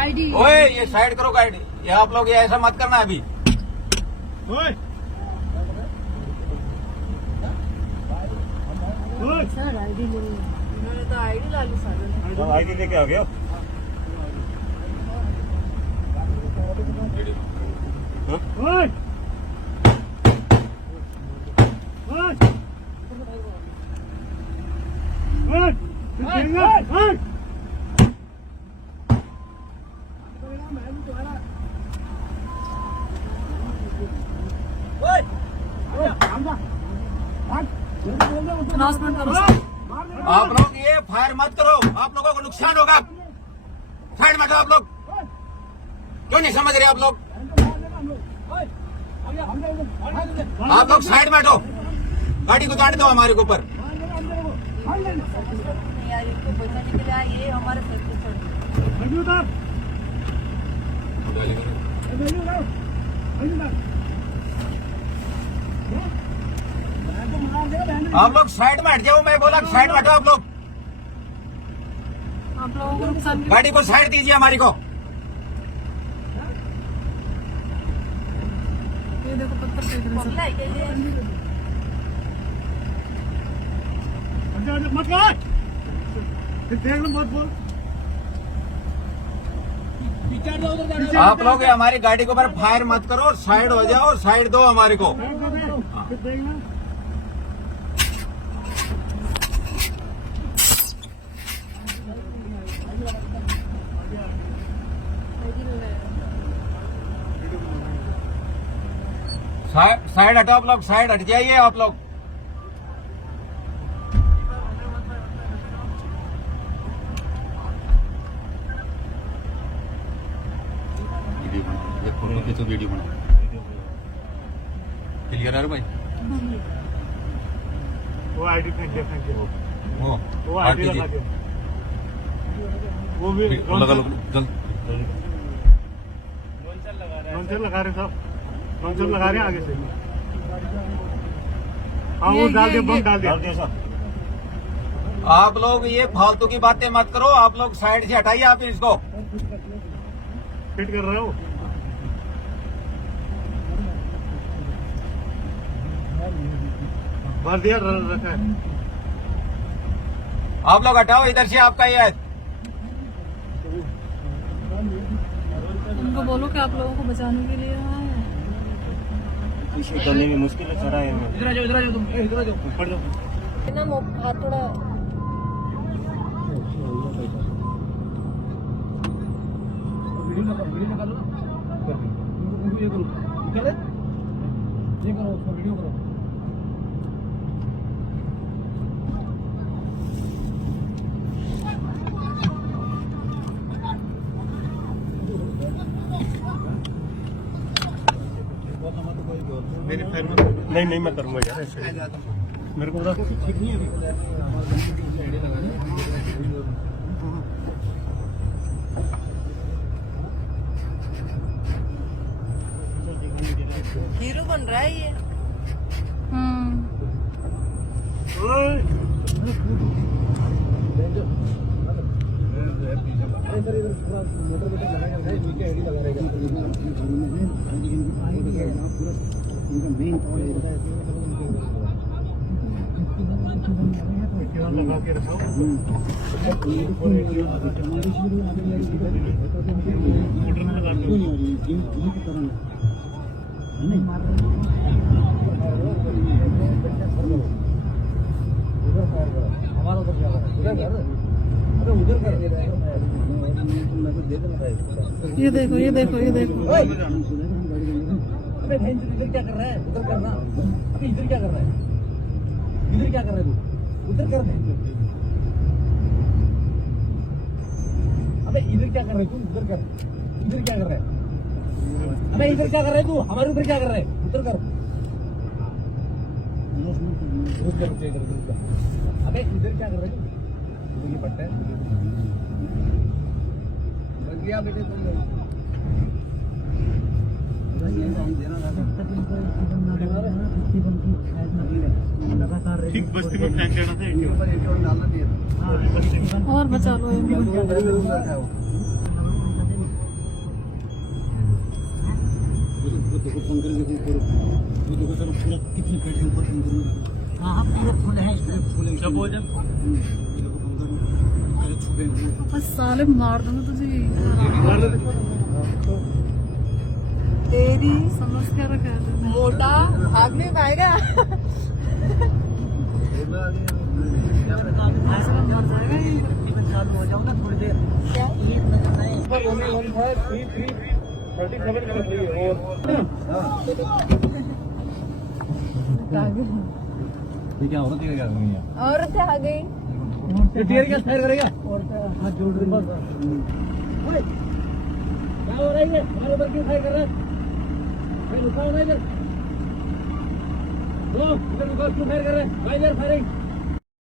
ID. ओए ये side करो गाड़ी, ये आप लोग ये ऐसा मत करना अभी। ओए सर आईडी ले लो। इन्होंने तो आईडी ला ली सारे। आईडी लेके आ गया। ओए अनाउंसमेंट करो। आप लोग ये फायर मत करो, आप लोगों को नुकसान होगा। साइड में हटो आप लोग। क्यों नहीं समझ रहे आप लोग? आप लोग साइड में हटो, गाड़ी को जाने दो हमारे के ऊपर। यार इनको बचाने के लिए आए, ये हमारे सर पे चढ़ आप लोग साइड में हट जाओ, मैं बोला साइड में हटो आप लोग। आप लोगों को नुकसान। गाड़ी को साइड दीजिए हमारी को। ये देखो पत्थर फेंक रहे हैं। मत कर देख लो मत बोल। आप लोग ये हमारी गाड़ी के ऊपर फायर मत करो, साइड हो जाओ, साइड दो हमारे को। साइड हटो आप लोग, साइड हट जाइए आप लोग। वीडियो बना क्लियर है भाई। वो आईडी फेंक दिया वो आईडी आईडी लगा दिया। वो भी लगा लो जल्द। लॉन्चर लगा रहे साहब, लॉन्चर लगा रहे हैं आगे से। हाँ वो डाल दिया, बम डाल दिया साहब। आप लोग ये फालतू की बातें मत करो, आप लोग साइड से हटाइए आप इसको। फिट कर रहे हो। भर दिया रखा है। आप लोग हटाओ इधर से, आपका ये है। उनको बोलो कि आप लोगों को बचाने के लिए आए हैं। करने में मुश्किल है, चढ़ा है। इधर आ जाओ तुम, इधर आ जाओ, ऊपर जाओ। ना हाथ थोड़ा वीडियो करो। नहीं मैं करूंगा यार ऐसे। मेरे को बता ठीक नहीं है। हीरो बन रहा है ये। लगा के रखो। ये देखो ये देखो ये देखो। अबे इधर क्या कर रहा है? उधर करना। अबे इधर क्या कर रहा है? इधर क्या कर रहा है तू? उधर कर दे। अबे इधर क्या कर रहा है तू? उधर कर। इधर क्या कर रहा है? अबे इधर क्या कर रहा है तू? हमारे उधर क्या कर रहा है? उधर कर। इधर अबे इधर क्या कर रहा है तू? ये पट्टा है। लग गया बेटे तुम लोग। ठीक बस्ती में फेंक देना था। और बचा लो। देखो फोन करके देखो करो वो देखो सर पूरा कितने बैठे ऊपर फोन करो हाँ पूरा फुल है फुल है क्या बोल जब अरे छुपे हुए बस साले मार दूंगा तुझे मार दे तेरी समझ क्या रखा है मोटा भाग नहीं पाएगा। ऐसा मर जाएगा ये चालू हो जाऊंगा थोड़ी देर क्या ये क्या हो रहा है क्या औरत आ गई टीयर क्या फायर करेगा हाथ जोड़ रही बस क्या हो रहा है ये हमारे ऊपर क्यों फायर कर रहा है भाई रुका हो ना इधर रुको क्यों फायर कर रहे हैं भाई इधर फायरिंग